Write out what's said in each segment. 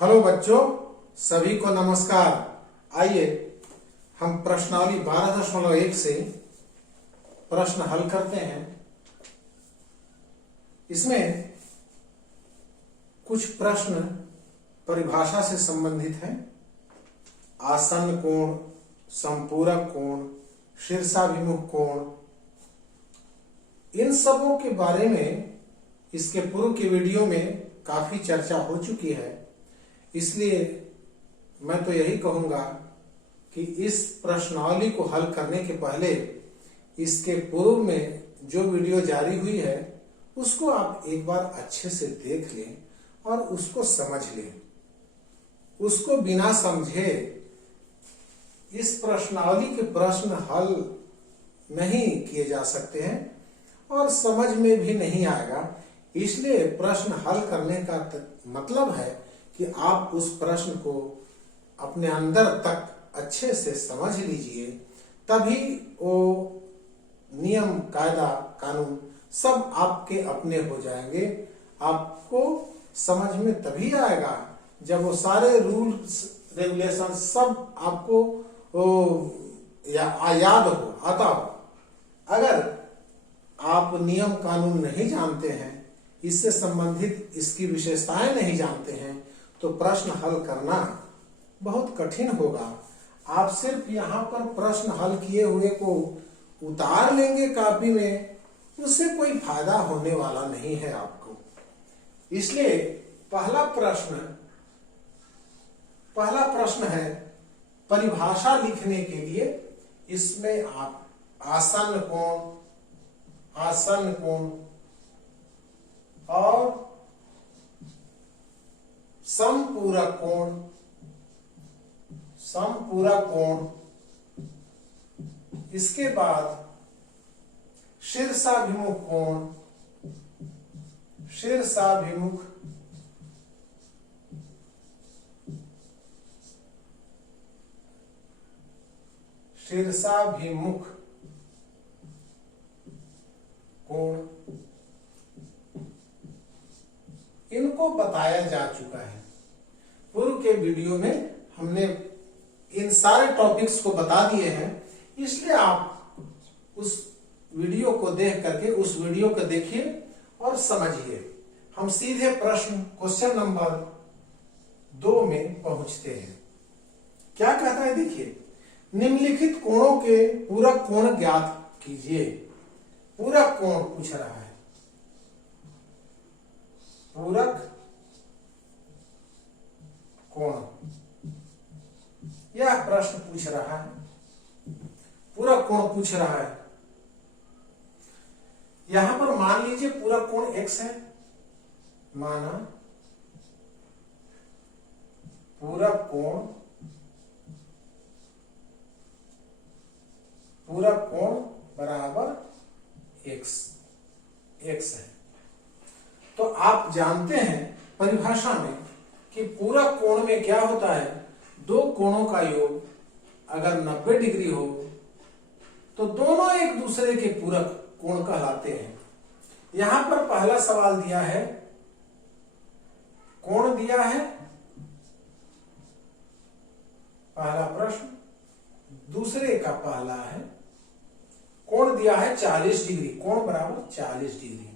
Hello बच्चों, सभी को नमस्कार। आइए हम प्रश्नावली 12.1 से प्रश्न हल करते हैं। इसमें कुछ प्रश्न परिभाषा से संबंधित हैं। आसन्न कोण, संपूरक कोण, शीर्षाभिमुख कोण, इन सबों के बारे में इसके पूर्व के वीडियो में काफी चर्चा हो चुकी है। इसलिए मैं तो यही कहूंगा कि इस प्रश्नावली को हल करने के पहले इसके पूर्व में जो वीडियो जारी हुई है उसको आप एक बार अच्छे से देख लें और उसको समझ लें। उसको बिना समझे इस प्रश्नावली के प्रश्न हल नहीं किए जा सकते हैं और समझ में भी नहीं आएगा। इसलिए प्रश्न हल करने का मतलब है कि आप उस प्रश्न को अपने अंदर तक अच्छे से समझ लीजिए, तभी वो नियम, कायदा, कानून सब आपके अपने हो जाएंगे। आपको समझ में तभी आएगा जब वो सारे रूल्स रेगुलेशन सब आपको याद हो, आता हो। अगर आप नियम कानून नहीं जानते हैं, इससे संबंधित इसकी विशेषताएं नहीं जानते हैं, तो प्रश्न हल करना बहुत कठिन होगा। आप सिर्फ यहाँ पर प्रश्न हल किए हुए को उतार लेंगे कॉपी में, उससे कोई फायदा होने वाला नहीं है आपको। इसलिए पहला प्रश्न है परिभाषा लिखने के लिए। इसमें आप आसन्न कोण और संपूरक कोण, इसके बाद शीर्षाभिमुख कोण, शीर्षाभिमुख कोण, इनको बताया जा चुका है। पूर्व के वीडियो में हमने इन सारे टॉपिक्स को बता दिए हैं। इसलिए आप उस वीडियो को देख करके उस वीडियो को देखिए और समझिए। हम सीधे क्वेश्चन नंबर 2 में पहुंचते हैं। क्या कहता है देखिए, निम्नलिखित कोणों के पूरक कोण ज्ञात कीजिए। पूरक कोण पूछ रहा है, पूरक कोण यह प्रश्न पूछ रहा है। पूरक कोण पूछ रहा है। यहां पर मान लीजिए पूरक कोण x है। माना पूरक कोण बराबर x है। तो आप जानते हैं परिभाषा में कि पूरक कोण में क्या होता है, दो कोणों का योग अगर 90 डिग्री हो तो दोनों एक दूसरे के पूरक कोण कहलाते हैं। यहां पर पहला सवाल दिया है, कोण दिया है, पहला प्रश्न। दूसरे का पहला है कोण दिया है 40 डिग्री, कोण बराबर 40 डिग्री।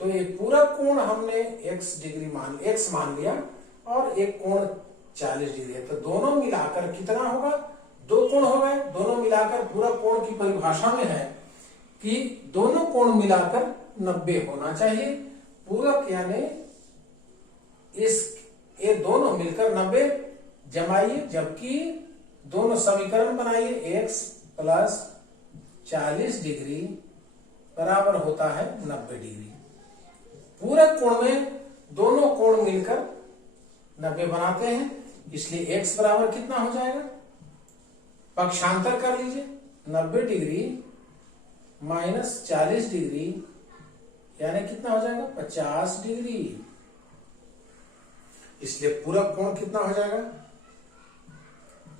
तो एक पूरक कोण हमने x मान लिया और एक कोण 40 डिग्री है। तो दोनों मिलाकर कितना होगा, दो कोण हो गए। दोनों मिलाकर पूरक कोण की परिभाषा में है कि दोनों कोण मिलाकर 90 होना चाहिए। पूरक यानी ये दोनों मिलकर 90 जमाइए, जबकि दोनों समीकरण बनाइए। x प्लस 40 डिग्री बराबर होता है 90 डिग्री। पूरक कोण में दोनों कोण मिलकर 90 बनाते हैं, इसलिए x बराबर कितना हो जाएगा, पक्षांतर कर लीजिए। 90 डिग्री माइनस 40 डिग्री यानी कितना हो जाएगा, 50 डिग्री। इसलिए पूरक कोण कितना हो जाएगा,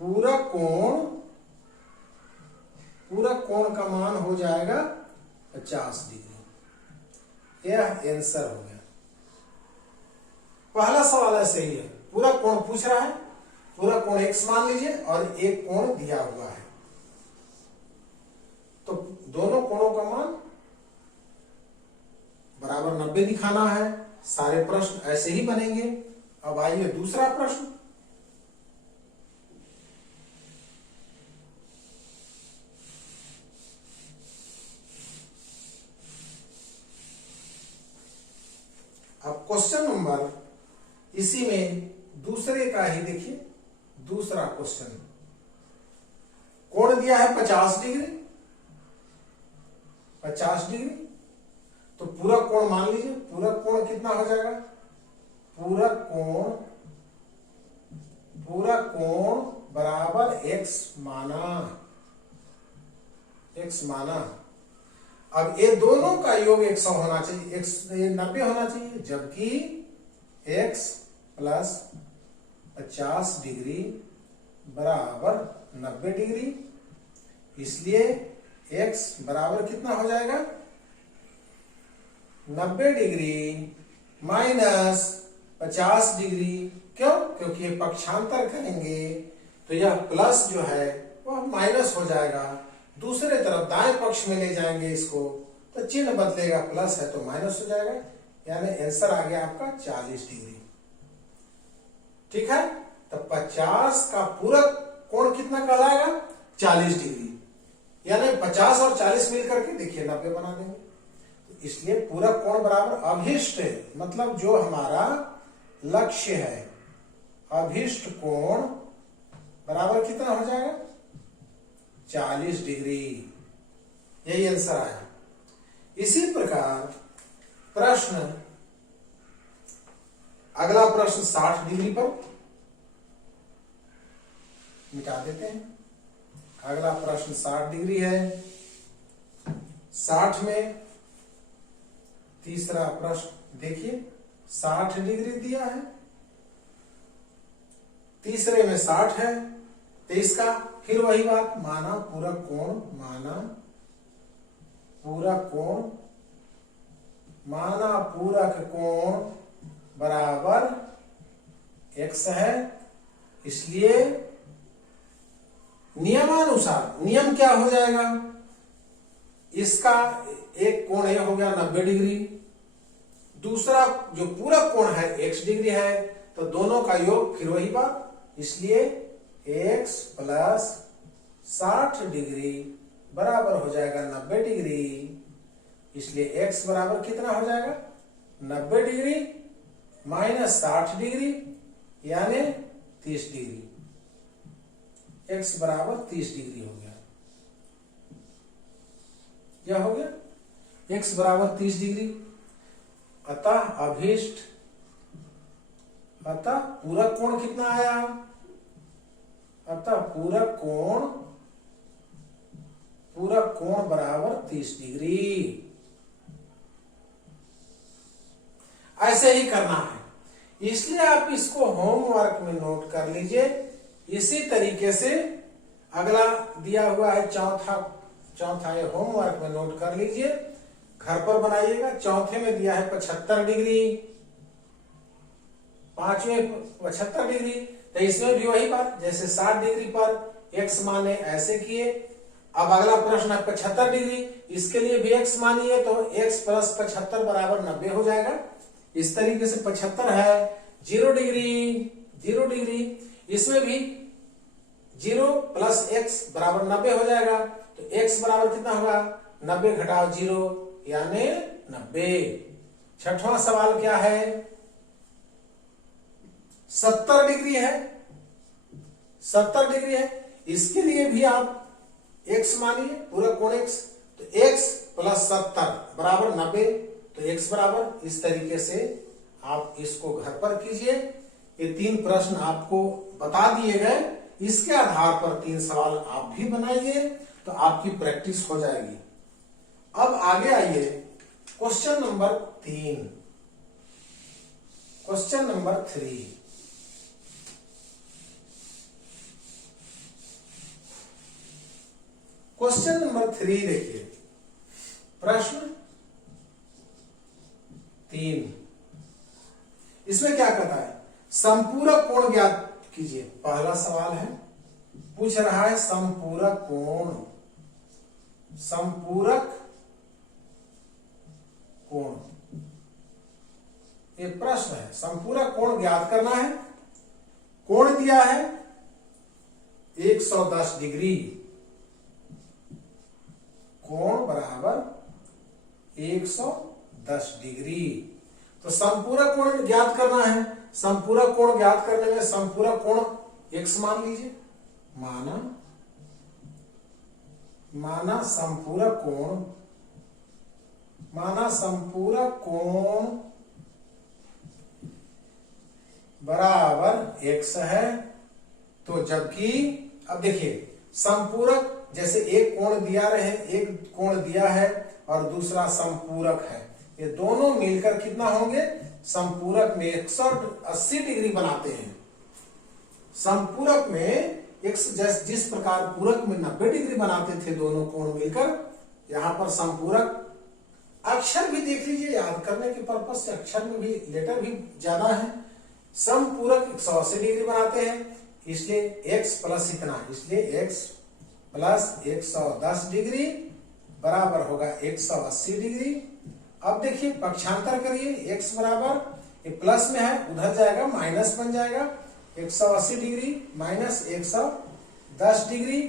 पूरक कोण का मान हो जाएगा 50 डिग्री। यह आंसर हो गया। पहला सवाल ऐसे ही है, पूरा कोण पूछ रहा है, पूरा कोण x मान लीजिए और एक कोण दिया हुआ है, तो दोनों कोणों का मान बराबर 90 दिखाना है। सारे प्रश्न ऐसे ही बनेंगे। अब आइए दूसरा प्रश्न। अब क्वेश्चन नंबर इसी में दूसरे का ही देखिए, दूसरा क्वेश्चन। कोण दिया है 50 डिग्री, 50 डिग्री, तो पूरा कोण मान लीजिए। पूरा कोण कितना हो जाएगा? पूरा कोण बराबर x माना, x माना। अब ये दोनों का योग 100 होना चाहिए, x 90 होना चाहिए, जबकि x प्लस 50 डिग्री बराबर 90 डिग्री, इसलिए x बराबर कितना हो जाएगा? 90 डिग्री माइनस 50 डिग्री। क्यों? क्योंकि ये पक्षांतर करेंगे तो यह प्लस जो है वह माइनस हो जाएगा। दूसरे तरफ दाएं पक्ष में ले जाएंगे इसको तो चिन्ह बदलेगा, प्लस है तो माइनस हो जाएगा, यानी आंसर आ गया आपका 40 डिग्री। ठीक है, तो 50 का पूरक कोण कितना कहलाएगा? 40 डिग्री, यानी 50 और 40 मिलकर के देखिए 90 बना देंगे। तो इसलिए पूरक कोण बराबर अभिष्ट, मतलब जो हमारा लक्ष्य है, अभिष्ट कोण बराबर कितना हो जाएगा? 40 डिग्री। यही आंसर आया। इसी प्रकार प्रश्न, अगला प्रश्न 60 डिग्री पर मिटा देते हैं। अगला प्रश्न 60 डिग्री है। 60 में तीसरा प्रश्न देखिए, 60 डिग्री दिया है, तीसरे में 60 है, तो इसका फिर वही बात, माना पूरक कोण, माना पूरक कोण, माना पूरक कोण बराबर x है। इसलिए नियमानुसार, नियम क्या हो जाएगा? इसका एक कोण यह हो गया 90 डिग्री, दूसरा जो पूरक कोण है x डिग्री है, तो दोनों का योग फिर वही बात, इसलिए x प्लस 60 डिग्री बराबर हो जाएगा 90 डिग्री। इसलिए x बराबर कितना हो जाएगा? 90 डिग्री माइनस 60 डिग्री, यानी 30 डिग्री। x बराबर 30 डिग्री हो गया। क्या हो गया? x बराबर 30 डिग्री। अतः अभिष्ट, अतः पूरक कोण कितना आया? अतः पूरक कोण बराबर 30 डिग्री। ऐसे ही करना है, इसलिए आप इसको होमवर्क में नोट कर लीजिए। इसी तरीके से अगला दिया हुआ है चौथा ये होमवर्क में नोट कर लीजिए, घर पर बनाइएगा। चौथे में दिया है 75 डिग्री, पांचवें 75 डिग्री, तो इसमें भी वही बात, जैसे 60 डिग्री पर x माने ऐसे किए। अब अगला प्रश्न है 75 डिग्री, इसके लिए भी x मानिए तो x प्लस 75 बराबर 90 हो जाएगा। इस तरीके से 75 है, 0 डिग्री, इसमें भी 0 प्लस x बराबर 90 हो जाएगा। तो x बराबर कितना होगा? 90 घटाओ 0 यानी 90। छठवां सवाल क्या है? 70 डिग्री है, 70 डिग्री है, इसके लिए भी आप x मानिए, पूरा कोण x, तो x प्लस 70 बराबर 90, तो x बराबर, इस तरीके से आप इसको घर पर कीजिए। ये 3 प्रश्न आपको बता दिए गए, इसके आधार पर 3 सवाल आप भी बनाइए तो आपकी प्रैक्टिस हो जाएगी। अब आगे आइए question number 3, question number 3। Question number 3 देखिए, प्रश्न 3। इसमें क्या कहता है, संपूरक कोण ज्ञात कीजिए। पहला सवाल है, पूछ रहा है संपूरक कोण, संपूरक कोण, ये प्रश्न है। संपूरक कोण ज्ञात करना है। कोण दिया है 110 डिग्री, कोण बराबर 110 डिग्री। तो संपूरक कोण ज्ञात करना है। संपूरक कोण ज्ञात करने में संपूरक कोण x मान लीजिए, माना संपूरक कोण बराबर x है। तो जबकि अब देखिए, संपूरक जैसे एक कोण दिया रहे, एक कोण दिया है और दूसरा संपूरक है, ये दोनों मिलकर कितना होंगे, संपूरक में 180 डिग्री बनाते हैं। संपूरक में जिस प्रकार पूरक में 90 डिग्री बनाते थे दोनों कोण मिलकर, यहां पर संपूरक अक्षर भी देख लीजिए, याद करने के पर्पज से अक्षर में भी लेटर भी ज्यादा है। संपूरक 180 डिग्री बनाते हैं, इसलिए x प्लस इतना, इसलिए x प्लस 110 डिग्री बराबर होगा 180 डिग्री। अब देखिए पक्षांतर करिए, x बराबर, ये प्लस में है उधर जाएगा माइनस बन जाएगा, 180 डिग्री माइनस 110 डिग्री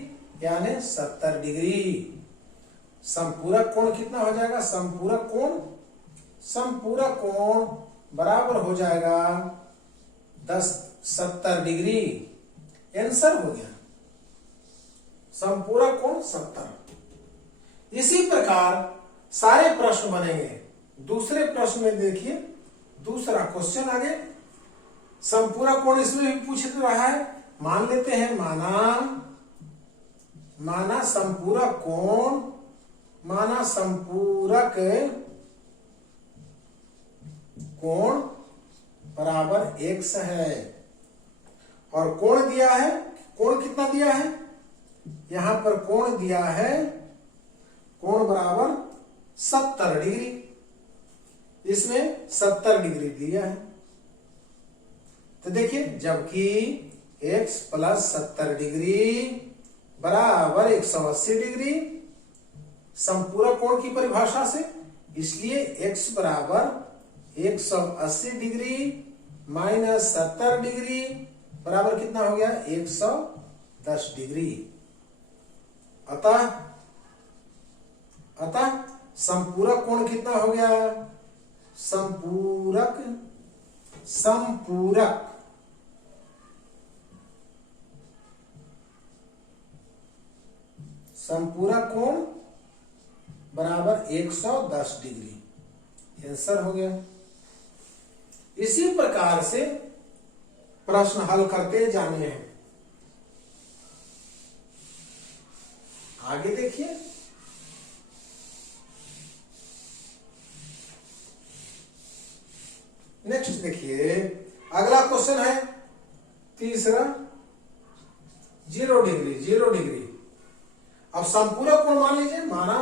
यानी 70 डिग्री। संपूरक कोण कितना हो जाएगा, संपूरक कोण बराबर हो जाएगा 70 डिग्री। आंसर हो गया संपूरक कोण 70। इसी प्रकार सारे प्रश्न बनेंगे। दूसरे प्रश्न में देखिए, दूसरा क्वेश्चन आगे, संपूरक कोण इसमें भी पूछ रहा है। मान लेते हैं, माना संपूरक कोण, माना संपूरक कोण बराबर x है और कोण दिया है, कोण कितना दिया है, यहां पर कोण दिया है, कोण बराबर 70 डिग्री, इसमें 70 डिग्री दिया है। तो देखिए, जबकि x प्लस 70 डिग्री बराबर 180 डिग्री संपूरक कोण की परिभाषा से, इसलिए x बराबर 180 डिग्री माइनस 70 डिग्री बराबर कितना हो गया, 110 डिग्री। अतः संपूरक कोण कितना हो गया, संपूरक कोण बराबर 110 डिग्री। आंसर हो गया। इसी प्रकार से प्रश्न हल करते जाने हैं। आगे देखिए, नेक्स्ट देखिए, अगला क्वेश्चन है तीसरा, 0 डिग्री। अब संपूरक कोण मान लीजिए, माना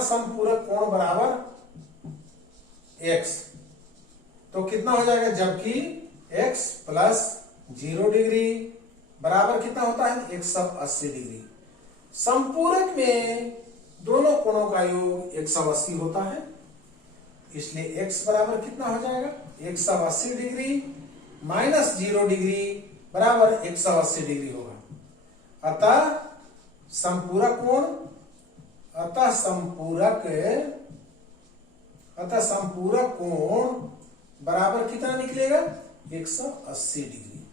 संपूरक कोण बराबर x, तो कितना हो जाएगा, जबकि x प्लस 0 डिग्री बराबर कितना होता है, 180 डिग्री। संपूरक में दोनों कोणों का योग 180 होता है, इसलिए x बराबर कितना हो जाएगा, 180 डिग्री माइनस 0 डिग्री बराबर 180 डिग्री होगा। अतः संपूरक कोण बराबर कितना निकलेगा, 180 डिग्री।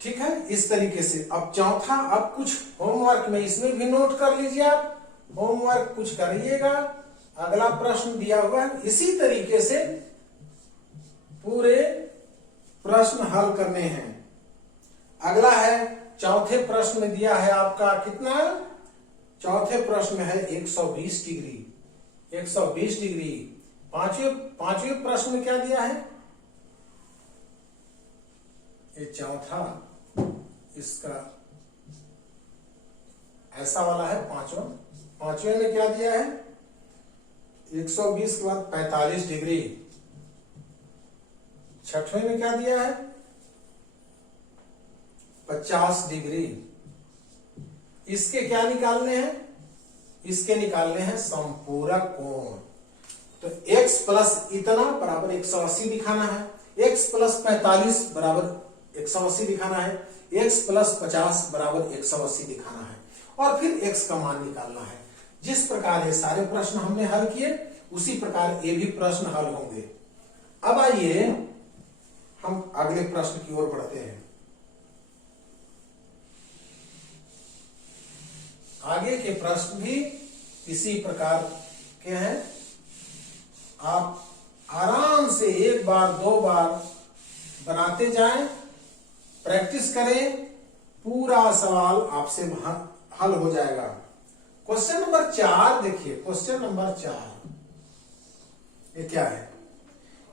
ठीक है, इस तरीके से। अब चौथा, अब कुछ होमवर्क में इसमें भी नोट कर लीजिए, आप होमवर्क कुछ करिएगा। अगला प्रश्न दिया हुआ है, इसी तरीके से पूरे प्रश्न हल करने हैं। अगला है, चौथे प्रश्न में दिया है आपका कितना, चौथे प्रश्न में है 120 डिग्री। पांचवें प्रश्न में क्या दिया है, ये चौथा, इसका ऐसा वाला है पांचवें में क्या दिया है? 120 के बाद 45 डिग्री। छठवें में क्या दिया है? 50 डिग्री। इसके क्या निकालने हैं? इसके निकालने हैं समपूरक कोण। तो x प्लस इतना बराबर 180 दिखाना है, x प्लस 45 बराबर 180 दिखाना है, x प्लस 50 बराबर 180 दिखाना है, और फिर x का मान निकालना है। जिस प्रकार ये सारे प्रश्न हमने हल किए उसी प्रकार ये भी प्रश्न हल होंगे। अब आइए हम अगले प्रश्न की ओर बढ़ते हैं। आगे के प्रश्न भी इसी प्रकार के हैं। आप आराम से एक बार दो बार बनाते जाएं, प्रैक्टिस करें, पूरा सवाल आपसे हल हो जाएगा। क्वेश्चन नंबर 4 देखिए। क्वेश्चन नंबर 4 ये क्या है?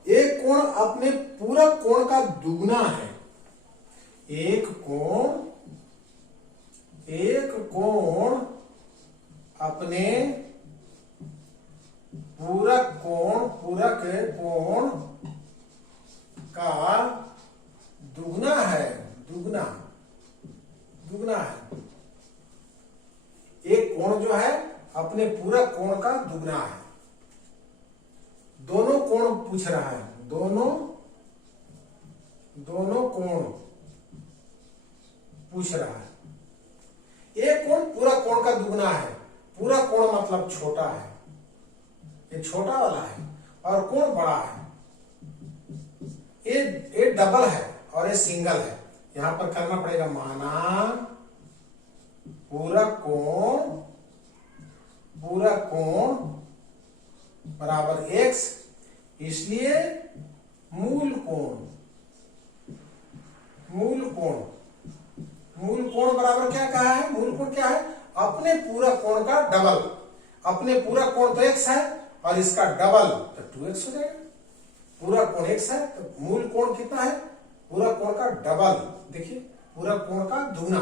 एक कोण अपने पूरक कोण का दुगना है। एक कोण अपने पूरक कोण का दुगना है। एक कोण जो है अपने पूरक कोण का दुगना है। दोनों कोण पूछ रहा है, दोनों कोण पूछ रहा है। एक कोण पूरक कोण का दुगना है। पूरक कोण मतलब छोटा है, ये छोटा वाला है, और कोण बड़ा है। ये डबल है और ये सिंगल है। यहां पर करना पड़ेगा माना पूरक कोण बराबर x, इसलिए मूल कोण बराबर क्या कहा है? मूल कोण क्या है? अपने पूरक कोण का डबल। अपने पूरक कोण तो x है और इसका डबल तो 2x हो जाएगा। पूरक कोण x है तो मूल कोण कितना है? पूरक कोण का डबल। देखिए पूरक कोण का दुगना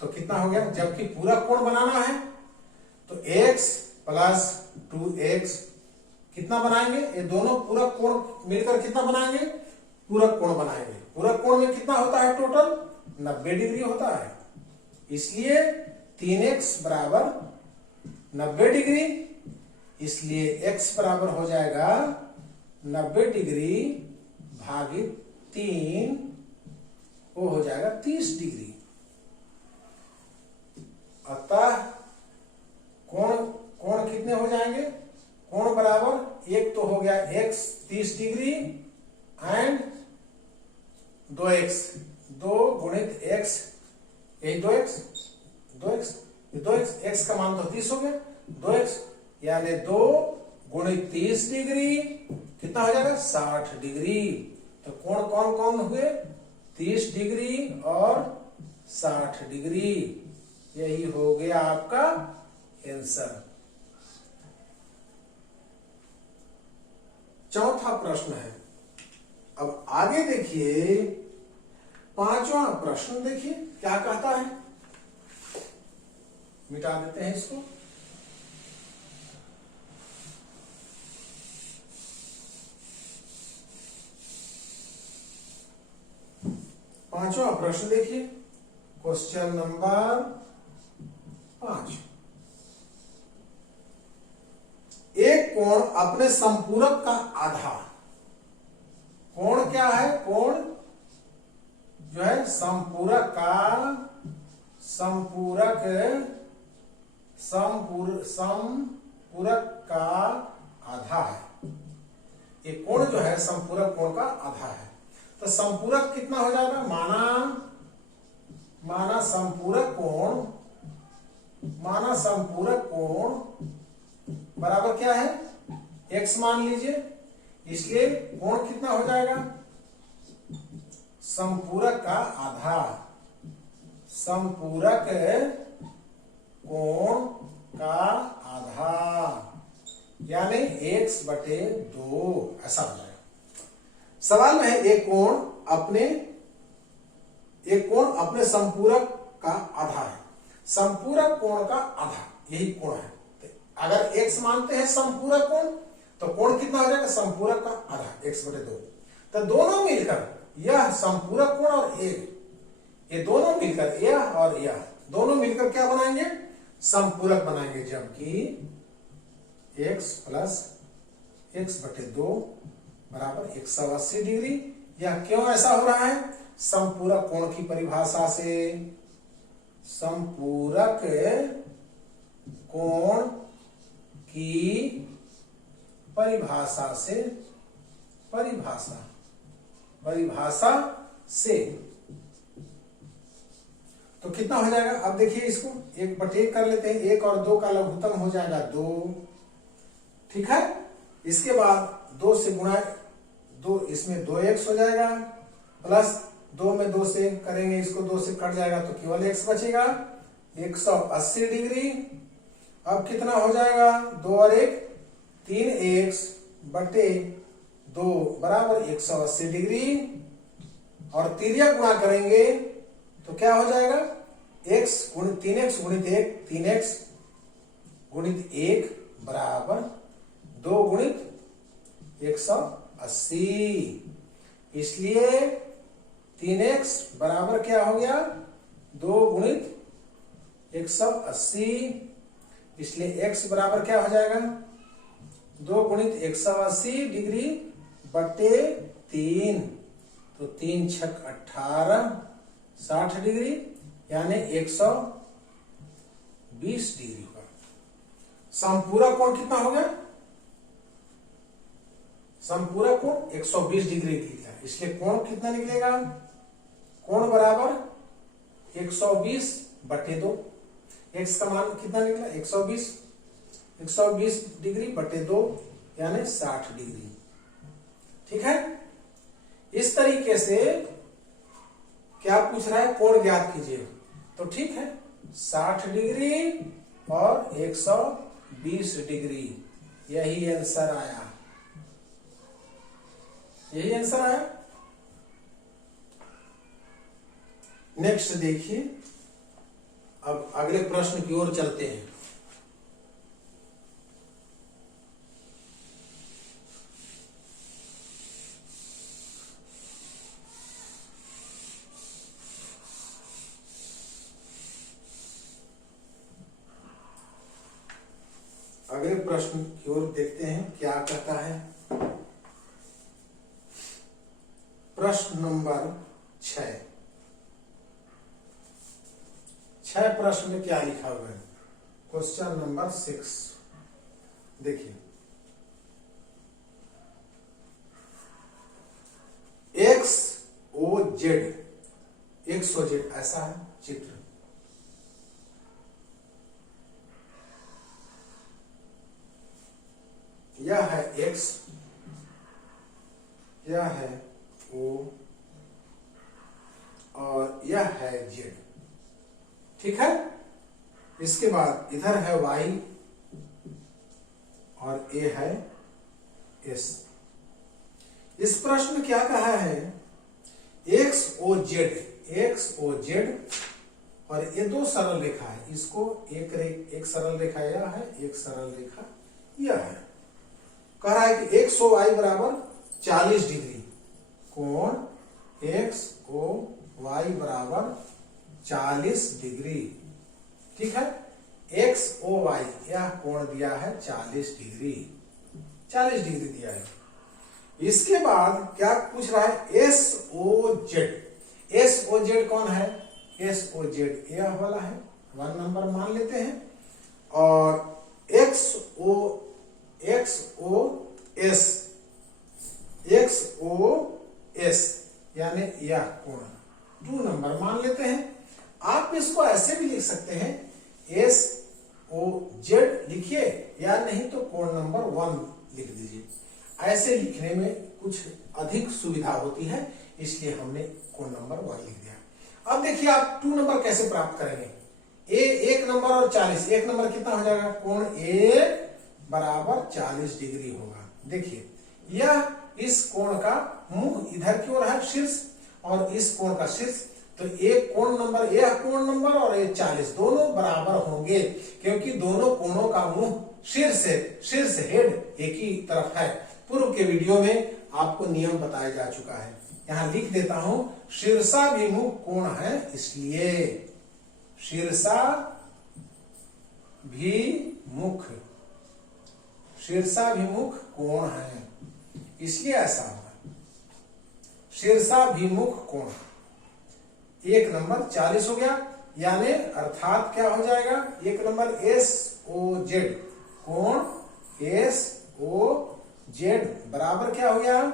तो कितना हो गया? जबकि पूरक कोण बनाना है तो x प्लस 2x कितना बनाएंगे? ये दोनों पूरक कोण मिलकर कितना बनाएंगे? पूरक कोण बनाएंगे। पूरक कोण में कितना होता है? टोटल 90 डिग्री होता है। इसलिए 3x बराबर 90 डिग्री, इसलिए x बराबर हो जाएगा 90 डिग्री भागित 3, वो हो जाएगा 30 डिग्री। अतः कोण कितने हो जाएंगे? कोण बराबर एक तो हो गया x 30 डिग्री एंड 2x, 2 गुणित x, यही 2x, x का मान तो 30 हो गया, 2x यानी 2 गुणित 30 डिग्री कितना हो जाएगा? 60 डिग्री। तो कोण कौन कौन हुए? 30 डिग्री और 60 डिग्री। यही हो गया आपका आंसर। चौथा प्रश्न है। अब आगे देखिए 5वां प्रश्न, देखिए क्या कहता है। मिटा देते हैं इसको। पांचवा प्रश्न देखिए, क्वेश्चन नंबर 5। एक कोण अपने संपूरक का आधा। कोण क्या है? कोण जो है संपूरक का आधा है। ये कोण जो है संपूरक कोण का आधा है। तो संपूरक कितना हो जाएगा? माना संपूरक कोण बराबर क्या है? x मान लीजिए, इसलिए कोण कितना हो जाएगा? संपूरक का आधा। संपूरक कोण का आधा यानी x/2 ऐसा हो जाएगा। सवाल में है एक कोण अपने संपूरक का आधा है। संपूरक कोण का आधा यही कोण है। तो अगर x मानते हैं समपूरक कोण, तो कोण कितना हो जाएगा? समपूरक का आधा, x/2। तो दोनों मिलकर यह समपूरक कोण और ये दोनों मिलकर, यह और यह दोनों मिलकर क्या बनाएंगे? समपूरक बनाएंगे। जबकि x प्लस x/2 बराबर 180 डिग्री। यह क्यों ऐसा हो रहा है? समपूरक कोण की परिभाषा से, समपूरक कोण की परिभाषा से, परिभाषा से तो कितना हो जाएगा? अब देखिए इसको 1/1 कर लेते हैं। 1 और 2 का लघुत्तम हो जाएगा 2, ठीक है। इसके बाद 2 से गुणा, 2 इसमें 2x हो जाएगा, प्लस 2 में 2 से करेंगे, इसको 2 से कट जाएगा तो केवल x बचेगा, 180 डिग्री। अब कितना हो जाएगा? 2 और 1 3x/2 बराबर 180 डिग्री। और तिर्यक गुणा करेंगे तो क्या हो जाएगा? x गुणित 3x गुणित 1, 3x गुणित 1 बराबर 2 गुणित 180। इसलिए 3x बराबर क्या हो गया? 2 गुणित 180। इसलिए x बराबर क्या हो जाएगा? 2 गुणित 180 डिग्री बटे 3। तो 3 छक 18, 60 डिग्री, यानी 120 डिग्री होगा। समपूरक कोण कितना हो गया? समपूरक कोण 120 डिग्री निकलेगा। इसलिए कोण कितना निकलेगा? कोण बराबर 120/2। x का मान कितना निकला? 120 डिग्री बटे 2 यानी 60 डिग्री, ठीक है। इस तरीके से क्या पूछ रहा है? कोण ज्ञात कीजिए। तो ठीक है, 60 डिग्री और 120 डिग्री, यही आंसर आया, यही आंसर आया। नेक्स्ट देखिए, अब अगले प्रश्न की ओर चलते हैं। अगले प्रश्न की ओर देखते हैं क्या कहता है। प्रश्न नंबर 6 प्रश्न में क्या लिखा हुआ है? क्वेश्चन नंबर 6 देखिए, XOZ ऐसा है चित्र। यह है x, यह है O और यह है Z, ठीक है। इसके बाद इधर है y और A है S। इस प्रश्न में क्या कहा है? XOZ और ये दो सरल रेखा है, इसको एक सरल रेखा यह है, एक सरल रेखा यह है। कह रहा है कि XOY बराबर 40 डिग्री, कोण XOY बराबर 40 डिग्री, ठीक है। XOY यह कोण दिया है 40 डिग्री, 40 डिग्री दिया है। इसके बाद क्या पूछ रहा है? SOZ कौन है? SOZ यह वाला है, 1 नंबर मान लेते हैं। और XOS यानी यह कोण 2 नंबर मान लेते हैं। आप इसको ऐसे भी लिख सकते हैं, SOZ लिखिए, या नहीं तो कोण नंबर 1 लिख दीजिए। ऐसे लिखने में कुछ अधिक सुविधा होती है, इसलिए हमने कोण नंबर 1 लिख दिया। अब देखिए आप 2 नंबर कैसे प्राप्त करेंगे? 1 नंबर और 40, 1 नंबर कितना हो जाएगा? कोण A बराबर 40 डिग्री होगा। देखिए, यह इस कोण का मुख इधर की ओर है, शीर्ष, और इस कोण का शीर्ष, तो एक कोण नंबर, यह कोण नंबर और ये 40 दोनों बराबर होंगे, क्योंकि दोनों कोणों का मुंह शीर्ष हेड एक ही तरफ है। पूर्व के वीडियो में आपको नियम बताया जा चुका है। यहां लिख देता हूं, शीर्षाभिमुख कोण है, इसलिए शीर्षाभिमुख कोण है, इसलिए ऐसा होगा। शीर्षाभिमुख कोण एक नंबर 40 हो गया, यानी अर्थात क्या हो जाएगा, एक नंबर SOZ कोण SOZ बराबर क्या हो गया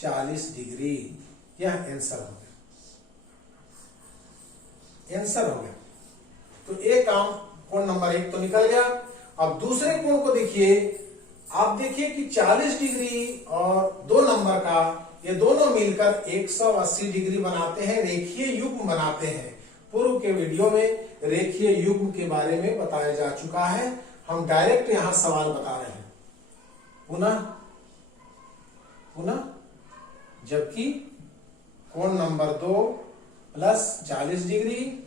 40 डिग्री। यह आंसर हो गया। तो एक काम कोण नंबर 1 तो निकल गया। अब दूसरे कोण को देखिए, आप देखिए कि 40 डिग्री और 2 नंबर का ये दोनों मिलकर 180 डिग्री बनाते हैं, रेखीय युग्म बनाते हैं। पूर्व के वीडियो में रेखीय युग्म के बारे में बताया जा चुका है। हम डायरेक्ट यहां सवाल बता रहे हैं पुनः, जबकि कोण नंबर 2 प्लस 40 डिग्री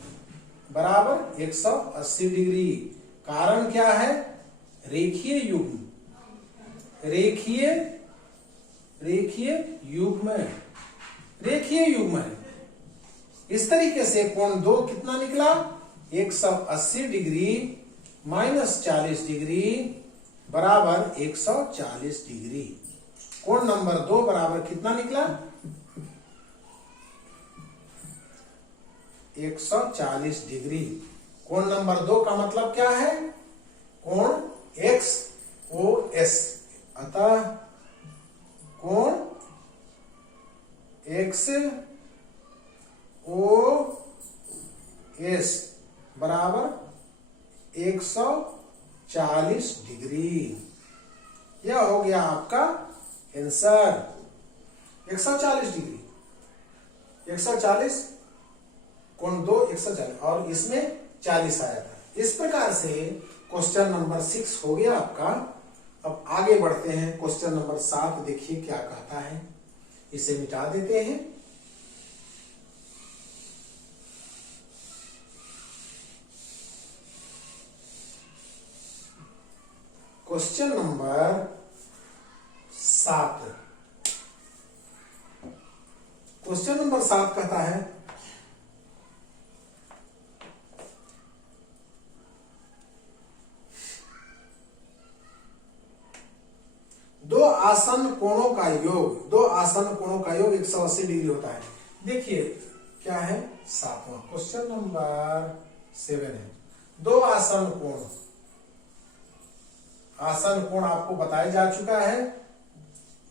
बराबर 180 डिग्री। कारण क्या है, रेखीय युग्म, रेखीय युग्म है। इस तरीके से कोण 2 कितना निकला 180 डिग्री माइनस 40 डिग्री बराबर 140 डिग्री। कोण नंबर 2 बराबर कितना निकला 140 डिग्री। कोण नंबर 2 का मतलब क्या है, कोण XOS, अतः कोण XOS बराबर 140 डिग्री। यह हो गया आपका आंसर 140 डिग्री। 140 कोण 2 140 और इसमें 40 आया था। इस प्रकार से क्वेश्चन नंबर 6 हो गया आपका। अब आगे बढ़ते हैं, क्वेश्चन नंबर 7 देखिए क्या कहता है। इसे मिटा देते हैं। क्वेश्चन नंबर 7, क्वेश्चन नंबर 7 कहता है, दो आसन कोणों का योग 180 डिग्री होता है। देखिए क्या है 7वां क्वेश्चन नंबर 7 है। दो आसन कोण आपको बताया जा चुका है।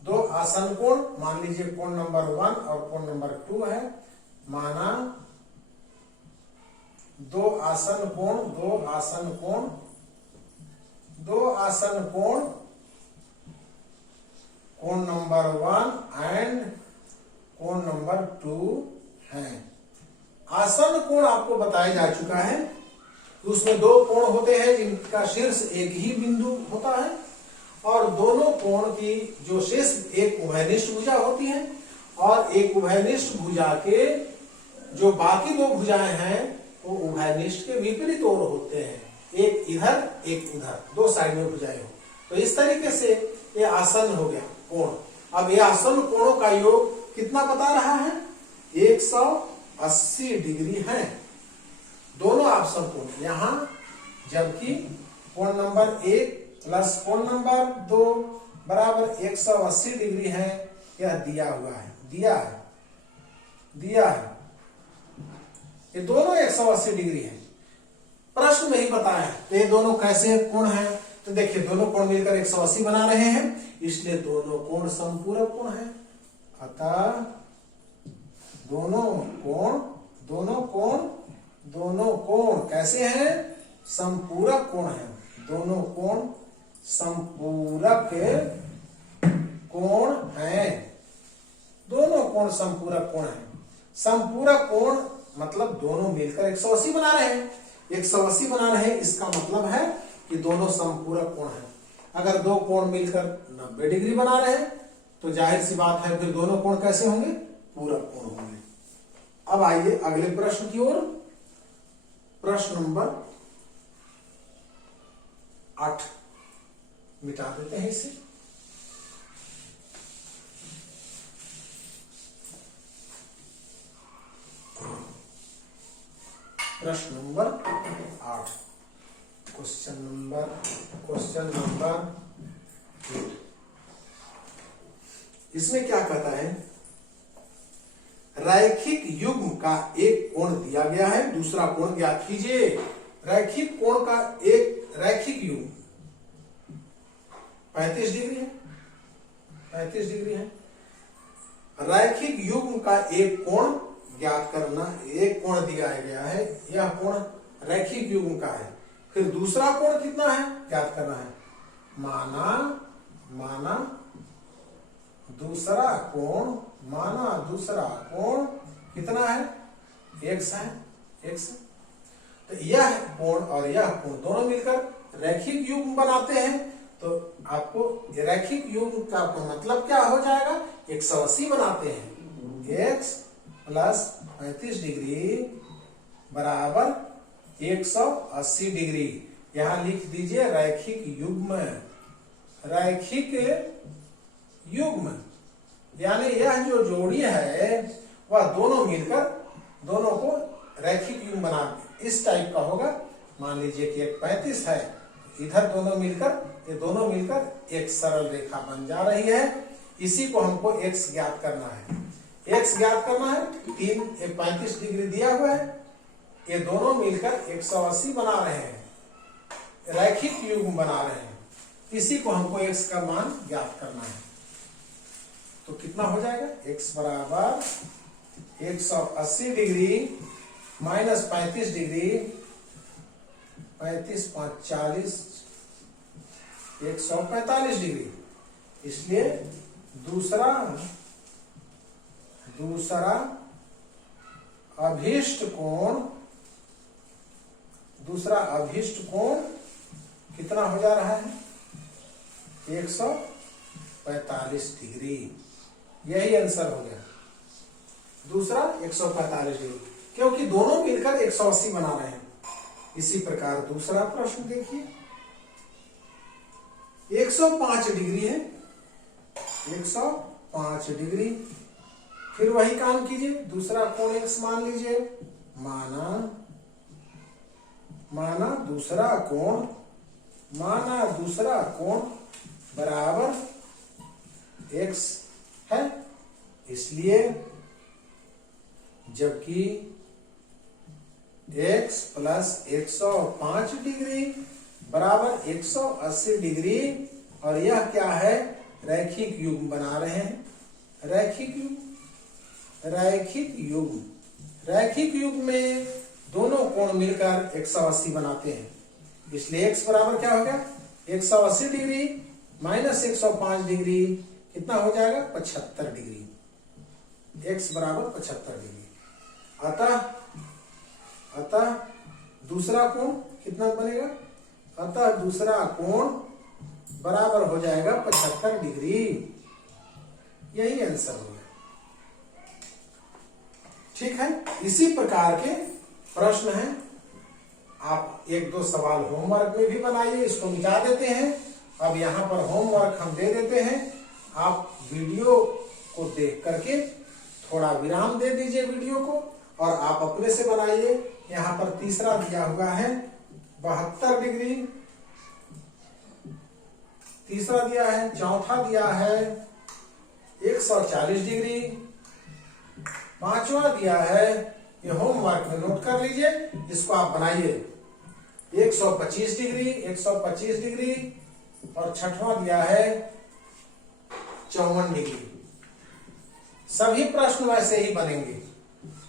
दो आसन कोण मान लीजिए कोण नंबर 1 और कोण नंबर 2 है। माना दो आसन कोण कोण नंबर 1 एंड कोण नंबर 2 है। आसन कोण आपको बताया जा चुका है। उसमें दो कोण होते हैं जिनका शीर्ष एक ही बिंदु होता है और दोनों कोण की जो शेष एक उभयनिष्ठ भुजा होती है और एक उभयनिष्ठ भुजा के जो बाकी दो भुजाएं हैं वो उभयनिष्ठ के विपरीत ओर होते हैं। एक इधर एक उधर, दो साइड में भुजाएं हो। तो इस तरीके से ये आसन हो गया कोण। अब ये आसन कोणों का योग कितना बता रहा है 180 डिग्री है दोनों आसन कोण यहां, जबकि कोण नंबर 1 प्लस कोण नंबर 2 बराबर 180 डिग्री है। यह दिया है ये दोनों 180 डिग्री है। प्रश्न में ही बताया है तो ये दोनों कैसे कोण है। तो देखिए दोनों कोण मिलकर 180 बना रहे हैं, इसलिए दोनों कोण समपूरक कोण है। अतः दोनों कोण कैसे हैं, समपूरक कोण है। दोनों कोण समपूरक कोण है। दोनों कोण समपूरक कोण है। समपूरक कोण मतलब दोनों मिलकर 180 बना रहे हैं। 180 बना रहे हैं इसका मतलब है कि दोनों समपूरक कोण है। अगर दो कोण मिलकर 90 डिग्री बना रहे हैं तो जाहिर सी बात है फिर दोनों कोण कैसे होंगे, पूरक कोण होंगे। अब आइए अगले प्रश्न की ओर। प्रश्न नंबर 8 मिटा देते हैं इसे। प्रश्न नंबर 8, क्वेश्चन नंबर 8। इसमें क्या कहता है, रैखिक युग्म का एक कोण दिया गया है, दूसरा कोण ज्ञात कीजिए। रैखिक कोण का एक रैखिक युग्म 35 डिग्री है, 35 डिग्री है। रैखिक युग्म का एक कोण ज्ञात करना, एक कोण दिया गया है, यह कोण रैखिक युग्म का है। फिर दूसरा कोण कितना है ज्ञात करना है। माना दूसरा कोण कितना है, x है, x। तो यह कोण और यह कोण दोनों मिलकर रैखिक युग्म बनाते हैं। तो आपको रैखिक युग्म का मतलब क्या हो जाएगा, 180 बनाते हैं। x प्लस 35 डिग्री बराबर 180 डिग्री। यहां लिख दीजिए रैखिक युग्म, यानी यह जो जोड़ी है वह दोनों मिलकर दोनों को रैखिक युग्म बना, इस टाइप का होगा। मान लीजिए कि एक 35 है, इधर ये दोनों मिलकर एक सरल रेखा बन जा रही है। इसी को हमको x ज्ञात करना है। x ज्ञात करना है, 35 डिग्री दिया हुआ है, ये दोनों मिलकर 180 बना रहे हैं, रैखिक युग्म बना रहे हैं। इसी को हमको x का मान ज्ञात करना है। तो कितना हो जाएगा, x बराबर 180 डिग्री माइनस 35 डिग्री, 35 5 40, 145 डिग्री। इसलिए दूसरा अभीष्ट कोण कितना हो जा रहा है, 145 डिग्री। यही आंसर हो गया, दूसरा 145 डिग्री, क्योंकि दोनों मिलकर 180 बना रहे हैं। इसी प्रकार दूसरा प्रश्न देखिए, 105 डिग्री है, 105 डिग्री। फिर वही काम कीजिए, दूसरा कोण x मान लीजिए। माना दूसरा कोण बराबर x है। इसलिए जबकि x प्लस 105 डिग्री बराबर 180 डिग्री, और यह क्या है, रैखिक युग्म बना रहे हैं। रैखिक युग्म में दोनों कोण मिलकर 180 बनाते हैं। इसलिए x बराबर क्या हो गया, 180 डिग्री माइनस 105 डिग्री कितना हो जाएगा, 75 डिग्री। x बराबर 75 डिग्री। अतः दूसरा कोण कितना बनेगा, अतः दूसरा कोण बराबर हो जाएगा 75 डिग्री। यही आंसर हो गया। ठीक है, इसी प्रकार के प्रश्न हैं। आप 1-2 सवाल होमवर्क में भी बनाइए, इसको मिटा देते हैं। अब यहाँ पर होमवर्क हम दे देते हैं, आप वीडियो को देख करके थोड़ा विराम दे दीजिए वीडियो को, और आप अपने से बनाइए। यहाँ पर तीसरा दिया हुआ है 72 डिग्री, तीसरा दिया है, चौथा दिया है 140 डिग्री, पांचवा दिया है, ये होमवर्क में नोट कर लीजिए, इसको आप बनाइए 125 डिग्री, और छठवां दिया है 54 डिग्री। सभी प्रश्न वैसे ही बनेंगे।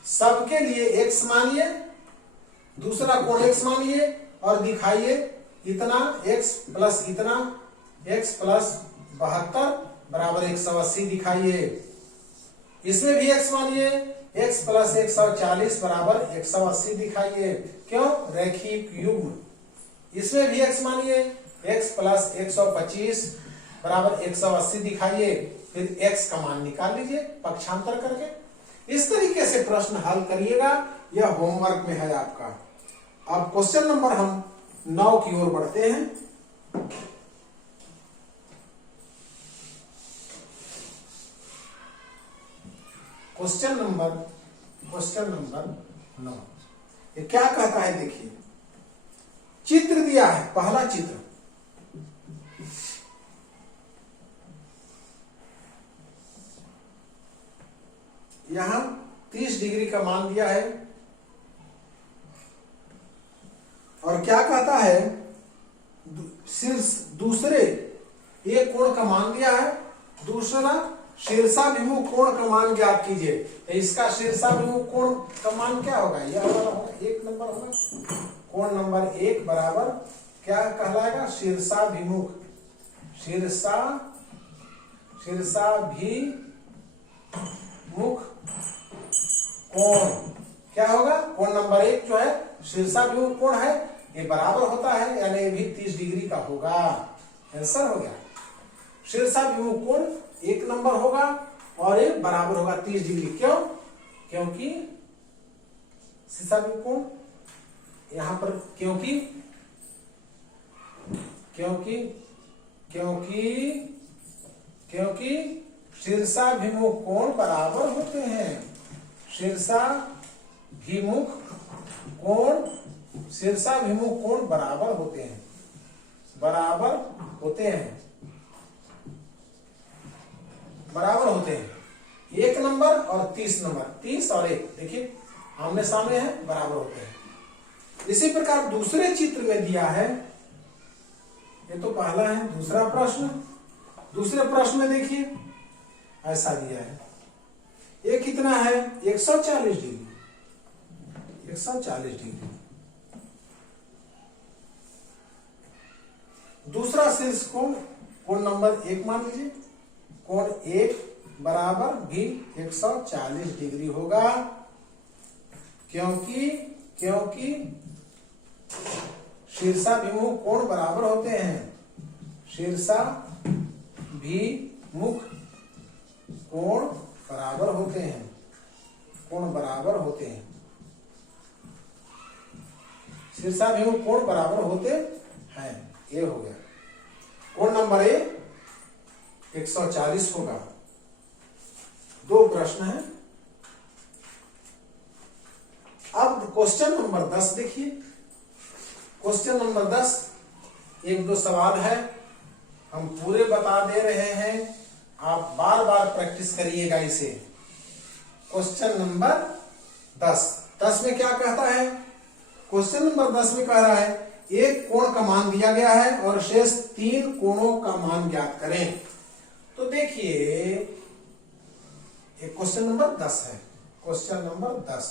सबके लिए x मानिए, दूसरा कोण x मानिए, और दिखाइए इतना x प्लस इतना, x प्लस 72 बराबर 180 दिखाइए। इसमें भी x मानिए, x प्लस 140 बराबर 180 दिखाइए। क्यों, रैखिक युग्म। इसमें भी x मानिए, x प्लस 125 बराबर 180 दिखाइए। फिर x का मान निकाल लीजिए पक्षांतर करके। इस तरीके से प्रश्न हल करिएगा, यह होमवर्क में है आपका। अब क्वेश्चन नंबर हम 9 की ओर बढ़ते हैं। क्वेश्चन नंबर 9 ये क्या कहता है, देखिए चित्र दिया है। पहला चित्र, यहां 30 डिग्री का मान दिया है और क्या कहता है, शीर्ष दूसरे एक कोण का मान दिया है, दूसरा शीर्षाभिमुख कोण का मान ज्ञात कीजिए। तो इसका शीर्षाभिमुख कोण का मान क्या होगा, यह वाला होगा, 1 नंबर होगा। कोण नंबर 1 बराबर क्या कहलाएगा, शीर्षाभिमुख कोण क्या होगा, कोण नंबर 1 जो है शीर्षाभिमुख कोण है, ये बराबर होता है, यानी ये भी 30 डिग्री का होगा। आंसर हो गया। शीर्षाभिमुख कोण 1 नंबर होगा और ये बराबर होगा 30 डिग्री। क्यों? क्योंकि शीर्षाभिमुख कोण यहां पर क्योंकि शीर्षाभिमुख कोण बराबर होते हैं। शीर्षाभिमुख कोण बराबर होते हैं। 1 नंबर और 30 नंबर, 30 और 1 देखिए आमने सामने है, बराबर होते हैं। इसी प्रकार दूसरे चित्र में दिया है, ये तो पहला है। दूसरे प्रश्न में देखिए ऐसा दिया है, ये कितना है, 140 डिग्री। दूसरा शीर्ष कोण नंबर 1 मान लीजिए, कोण 1 बराबर भी 140 डिग्री होगा, क्योंकि शीर्षाभिमुख कोण बराबर होते हैं। शीर्षाभिमुख कोण बराबर होते हैं। शीर्षाभिमुख कोण बराबर होते हैं, ये हो गया। कोण नंबर 140 होगा। 2 प्रश्न है। अब क्वेश्चन नंबर 10 देखिए। क्वेश्चन नंबर 10 1-2 सवाल है, हम पूरे बता दे रहे हैं, आप बार बार प्रैक्टिस करिएगा इसे। क्वेश्चन नंबर 10 में क्या कहता है, क्वेश्चन नंबर 10 में कह रहा है एक कोण का मान दिया गया है और शेष 3 कोणों का मान ज्ञात करें। तो देखिए एक क्वेश्चन नंबर 10 है, क्वेश्चन नंबर 10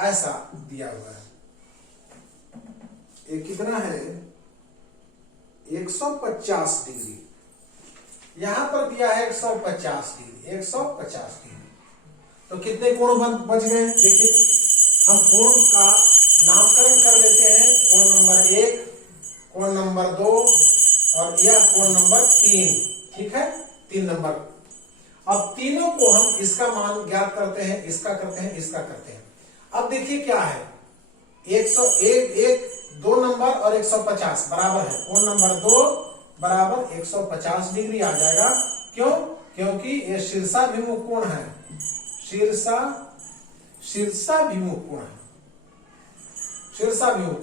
ऐसा दिया हुआ है। ये कितना है, 150 डिग्री। यहां पर दिया है 150 डिग्री। तो कितने कोण बच गए, देखिए हम कोण का नामकरण कर लेते हैं। कोण नंबर 1, कोण नंबर 2 और यह कोण नंबर 3। ठीक है, 3 नंबर। अब तीनों को हम इसका मान ज्ञात करते हैं, इसका करते हैं। अब देखिए क्या है, 101 2 नंबर और 150 बराबर है। कोण नंबर 2 बराबर 150 डिग्री आ जाएगा। क्यों? क्योंकि ये शीर्षाभिमुख कोण है। शीर्षाभिमुख कोण है। शीर्षाभिमुख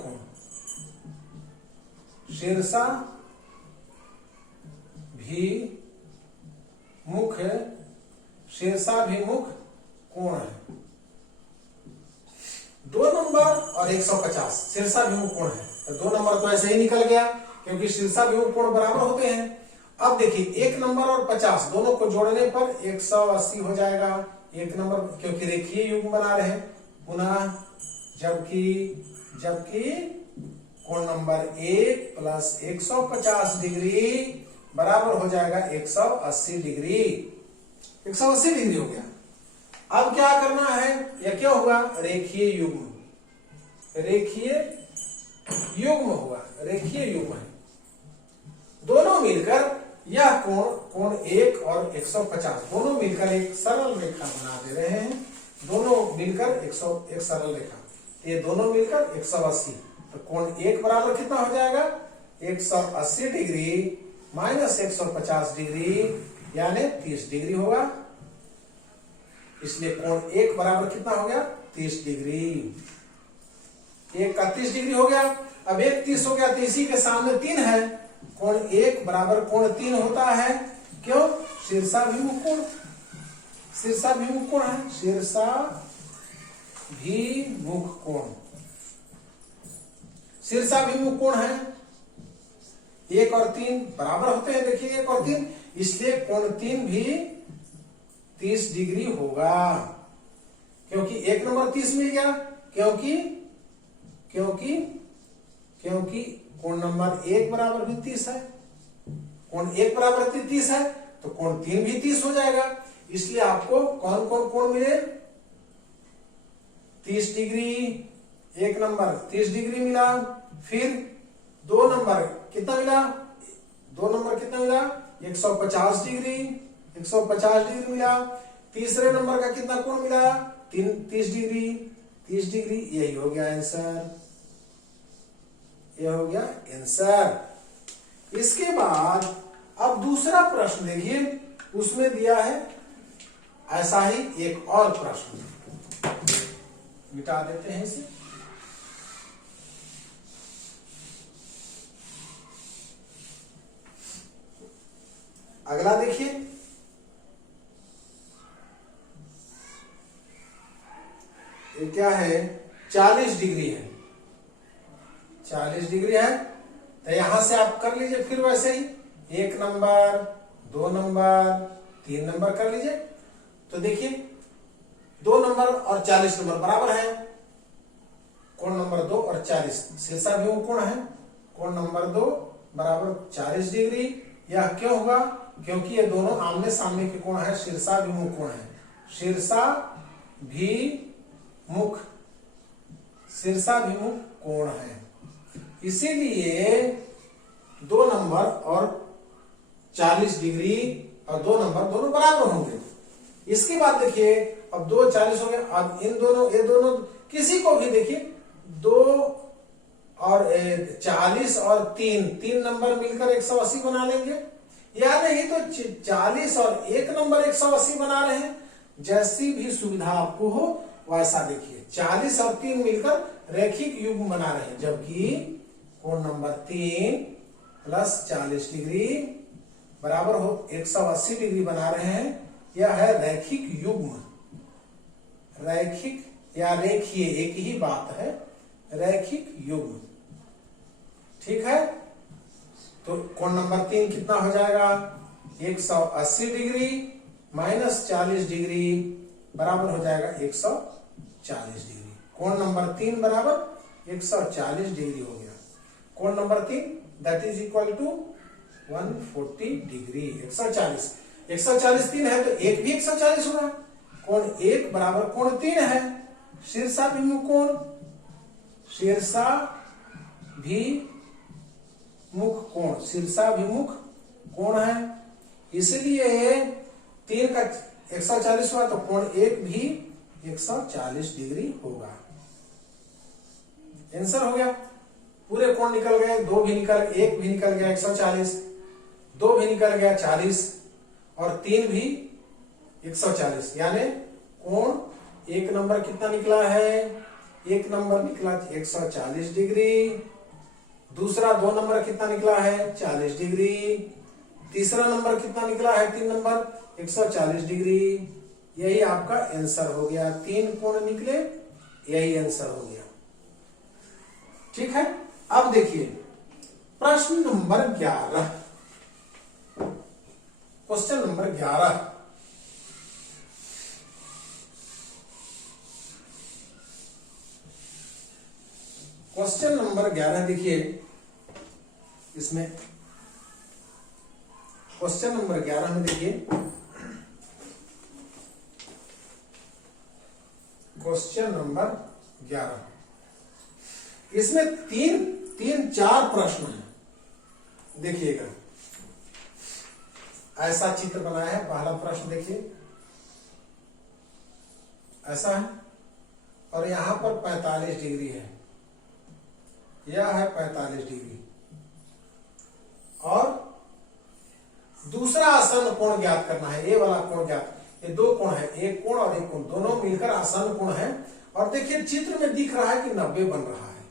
कोण है। 2 नंबर और 150 शीर्षाभिमुख कोण है, तो 2 नंबर तो ऐसे ही निकल गया क्योंकि शीर्षाभिमुख कोण बराबर होते हैं। अब देखिए 1 नंबर और 50 दोनों को जोड़ने पर 180 हो जाएगा। 1 नंबर क्योंकि रेखीय युग्म बना रहे पुनः, जबकि कोण नंबर 1 प्लस 150 डिग्री बराबर हो जाएगा 180 डिग्री। 180 डिग्री हो गया। अब क्या करना है, यह क्या हुआ, रेखीय युग्म हुआ। रेखीय युग्म है, दोनों मिलकर यह कोण 1 और 150 दोनों मिलकर एक सरल रेखा बना दे रहे हैं। दोनों मिलकर एक सरल रेखा, ये दोनों मिलकर 180। तो कोण 1 बराबर कितना हो जाएगा? 180 डिग्री माइनस 150 डिग्री यानी 30 डिग्री होगा। इसलिए कोण 1 बराबर कितना हो गया? 30 डिग्री। 1 का 30 डिग्री हो गया। अब 1 30 हो गया तो इसी के सामने 3 है। कोण 1 बराबर कोण 3 होता है। क्यों? शीर्षाभिमुख कोण, शीर्षाभिमुख कोण है, शीर्षाभिमुख कोण, शीर्षाभिमुख कोण है। 1 और 3 बराबर होते हैं, देखिए 1 और 3, इसलिए कोण 3 भी 30 डिग्री होगा। क्योंकि 1 नंबर 30 मिल गया, क्योंकि कोण नंबर 1 बराबर भी 30 है। कोण 1 बराबर 30 है तो कोण 3 भी 30 हो जाएगा। इसलिए आपको कौन कौन कोण मिले? 30 डिग्री, 1 नंबर 30 डिग्री मिला। फिर 2 नंबर कितना मिला? 2 नंबर कितना मिला? 150 डिग्री, 150 डिग्री मिला। तीसरे नंबर का कितना कोण मिला? 30 डिग्री, 30 डिग्री। यही हो गया आंसर, यह हो गया आंसर। इसके बाद अब दूसरा प्रश्न देखिए, उसमें दिया है ऐसा ही एक और प्रश्न, मिटा देते हैं इसे। अगला देखिए, ये क्या है? 40 डिग्री है, 40 डिग्री है। तो यहां से आप कर लीजिए फिर वैसे ही 1 नंबर, 2 नंबर, 3 नंबर कर लीजिए। तो देखिए 2 नंबर और 40 नंबर बराबर है। कोण नंबर 2 और 40 शीर्षाभिमुख कोण है। कोण नंबर 2 बराबर 40 डिग्री। यह क्यों होगा? क्योंकि ये दोनों आमने सामने के कोण है, शीर्षाभिमुख कोण है। शीर्षाभिमुख कोण है, इसीलिए 2 नंबर और 40 डिग्री और 2 नंबर दोनों बराबर होंगे। इसके बाद देखिए अब 2 40 हो गए। अब इन दोनों, ये दोनों किसी को भी देखिए 2 और 40 और 3 नंबर मिलकर 180 बना लेंगे, या नहीं तो 40 और 1 नंबर 180 बना रहे हैं। जैसी भी सुविधा आपको हो वैसा देखिए। 40 और 3 मिलकर रैखिक युग्म बना रहे हैं, जबकि कोण नंबर 3 प्लस 40 डिग्री बराबर हो 180 डिग्री बना रहे हैं। यह है रैखिक युग्म। रैखिक या रेखीय एक ही बात है, रैखिक युग्म। ठीक है, तो कोण नंबर 3 कितना हो जाएगा? 180 डिग्री माइनस 40 डिग्री बराबर हो जाएगा 140 डिग्री। कोण नंबर 3 बराबर 140 डिग्री हो गया। कोण number 3 that is equal to 140 degree. 140 3 है तो 1 भी 140 होगा। कोण 1 बराबर कोण 3 है, शीर्षाभिमुख कोण, शीर्षाभिमुख कोण है। इसलिए 3 का 140 हुआ तो कोण 1 भी 140 डिग्री होगा। आंसर हो गया। पूरे कोण निकल गए, 2 भी निकल, 1 भी निकल गया 140, 2 भी निकल गया 40 और 3 भी 140, यानी कोण 1 नंबर कितना निकला है? 1 नंबर निकला 140 डिग्री। दूसरा 2 नंबर कितना निकला है? 40 डिग्री। तीसरा नंबर कितना निकला है? 3 नंबर 140 डिग्री। यही आपका आंसर हो गया। 3 कोण निकले, यही आंसर हो गया। ठीक है, अब देखिए प्रश्न number 11, question number 11। Question number 11 देखिए, इसमें क्वेश्चन नंबर 11 में देखिए, क्वेश्चन नंबर 11, इसमें 3-4 प्रश्न हैं। देखिएगा ऐसा चित्र बनाया है। पहला प्रश्न देखिए ऐसा है और यहां पर 45 डिग्री है, यह है 45 डिग्री। और दूसरा आसन्न कोण ज्ञात करना है, ये वाला कोण ज्ञात। ये दो कोण है, एक कोण और एक कोण, दोनों मिलकर आसन्न कोण है। और देखिए चित्र में दिख रहा है कि 90 बन रहा है।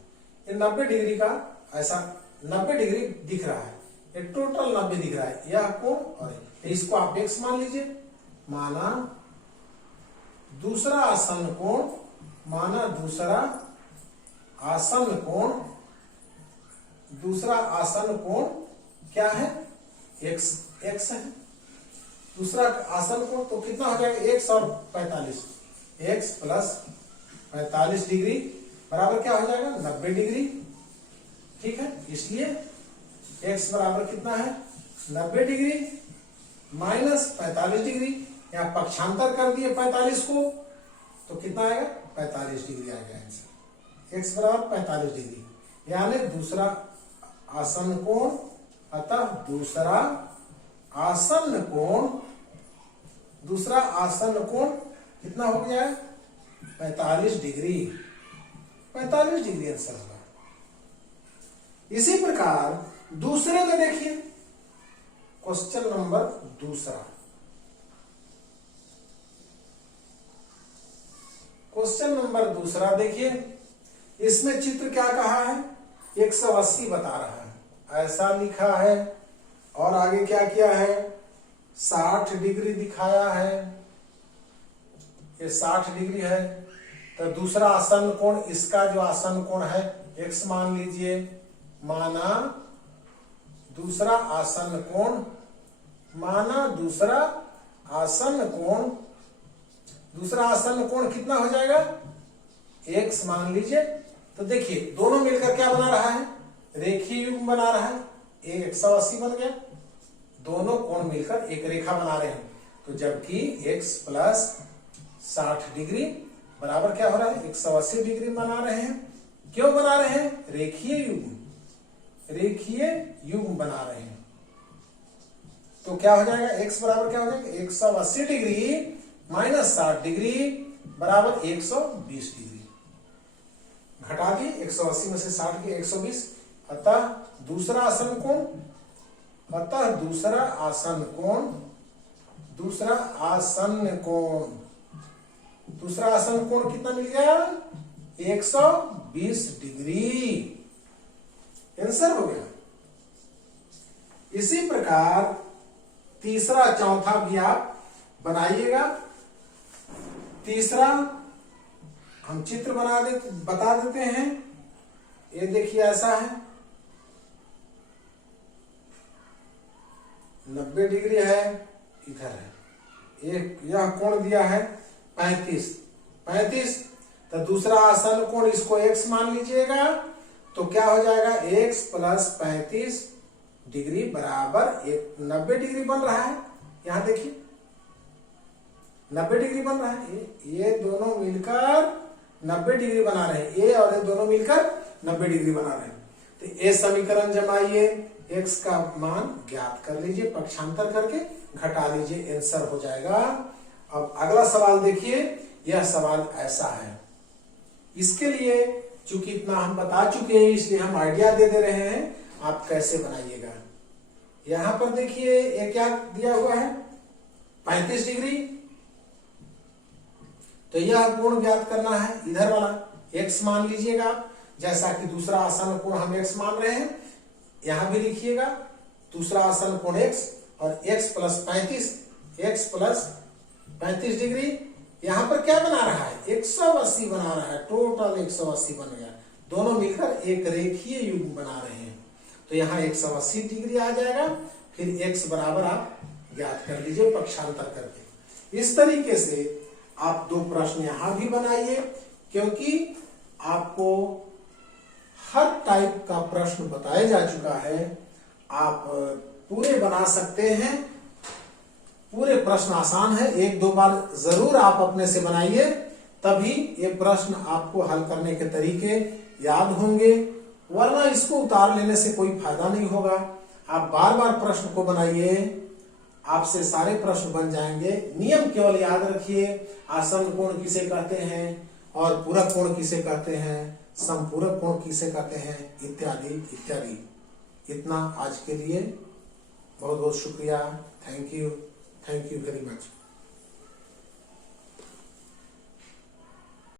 ये 90 डिग्री का ऐसा 90 डिग्री दिख रहा है, ये टोटल 90 दिख रहा है, यह कोण और इसको आप x मान लीजिए। माना दूसरा आसन्न कोण, माना दूसरा आसन्न कोण, दूसरा आसन्न कोण क्या है? x है। दूसरा आसन्न कोण तो कितना हो जाएगा? x और 45, x प्लस 45 डिग्री बराबर क्या हो जाएगा? 90 डिग्री। ठीक है, इसलिए x बराबर कितना है? 90 डिग्री माइनस 45 डिग्री। यहाँ पक्षांतर कर दिए 45 को तो कितना आएगा? 45 डिग्री आएगा आंसर। x बराबर 45 डिग्री, यानी दूसरा आसन्न कोण, अतः दूसरा आसन्न कोण, दूसरा आसन्न कोण कितना हो गया है? 45 डिग्री। 45 डिग्री आंसर होगा। इसी प्रकार दूसरे में देखिए, क्वेश्चन नंबर दूसरा, क्वेश्चन नंबर दूसरा देखिए, इसमें चित्र क्या कहा है? 180 बता रहा है, ऐसा लिखा है। और आगे क्या किया है? 60 डिग्री दिखाया है, ये 60 डिग्री है। तो दूसरा आसन्न कोण, इसका जो आसन्न कोण है x मान लीजिए। माना दूसरा आसन्न कोण, माना दूसरा आसन्न कोण, दूसरा आसन्न कोण कितना हो जाएगा? x मान लीजिए। तो देखिए दोनों मिलकर क्या बना रहा है? रेखीय युग्म बना रहा है। 180 बन गया, दोनों कोण मिलकर एक रेखा बना रहे हैं। तो जबकि x प्लस 60 डिग्री बराबर क्या हो रहा है? 180 डिग्री बना रहे हैं। क्यों बना रहे हैं? रेखीय युग्म, रेखीय युग्म बना रहे हैं। तो क्या हो जाएगा? x बराबर क्या हो जाएगा? 180 डिग्री माइनस 60 डिग्री बराबर 120 डिग्री। घटा दिए 180 में से 60 के 120। अतः दूसरा आसन्न कोण, अतः दूसरा आसन्न कोण, दूसरा आसन्न कोण, दूसरा आसन्न कोण कितना मिल गया? 120 डिग्री। आंसर हो गया। इसी प्रकार तीसरा चौथा भी आप बनाइएगा। तीसरा हम चित्र बता देते हैं। ये देखिए ऐसा है, 90 डिग्री है, इधर है। एक यह कोण दिया है 35। तो दूसरा आसन्न कोण, इसको x मान लीजिएगा। तो क्या हो जाएगा? x प्लस 35 डिग्री बराबर 90 डिग्री बन रहा है। यहां देखिए 90 डिग्री बन रहा है। ये दोनों मिलकर 90 डिग्री बना रहे हैं, ये और ये दोनों मिलकर 90 डिग्री बना रहे हैं। तो ये समीकरण जमाइए, x का मान ज्ञात कर लीजिए, पक्षांतर करके घटा लीजिए, आंसर हो जाएगा। अब अगला सवाल देखिए, यह सवाल ऐसा है। इसके लिए चूंकि इतना हम बता चुके हैं, इसलिए हम आइडिया दे रहे हैं, आप कैसे बनाइएगा। यहां पर देखिए ये क्या दिया हुआ है? 35 डिग्री। तो यह कोण ज्ञात करना है, इधर वाला x मान लीजिएगा। जैसा कि दूसरा आसन्न कोण हम x मान रहे हैं, यहां भी लिखिएगा दूसरा आसन्न कोण x और x plus 35, x plus 35 degree. यहां पर क्या बना रहा है? 180 बना रहा है, टोटल 180 बन गया। दोनों मिलकर एक रेखीय युग्म बना रहे हैं। तो यहाँ 180 डिग्री आ जाएगा। फिर x बराबर आप ज्ञात कर लीजिए पक्षांतर करके। इस तरीके से आप दो प्रश्न यहां भी बनाइए, क्योंकि आपको हर टाइप का प्रश्न बताया जा चुका है। आप पूरे बना सकते हैं, पूरे प्रश्न आसान है। एक दो बार जरूर आप अपने से बनाइए, तभी ये प्रश्न आपको हल करने के तरीके याद होंगे, वरना इसको उतार लेने से कोई फायदा नहीं होगा। आप बार बार प्रश्न को बनाइए, आपसे सारे प्रश्न बन जाएंगे। नियम केवल याद रखिए, आसन्न कोण किसे कहते हैं और पूरक कोण किसे कहते हैं, समपूरक कोण किसे कहते हैं, इत्यादि इत्यादि। इतना आज के लिए, बहुत बहुत शुक्रिया। Thank you very much.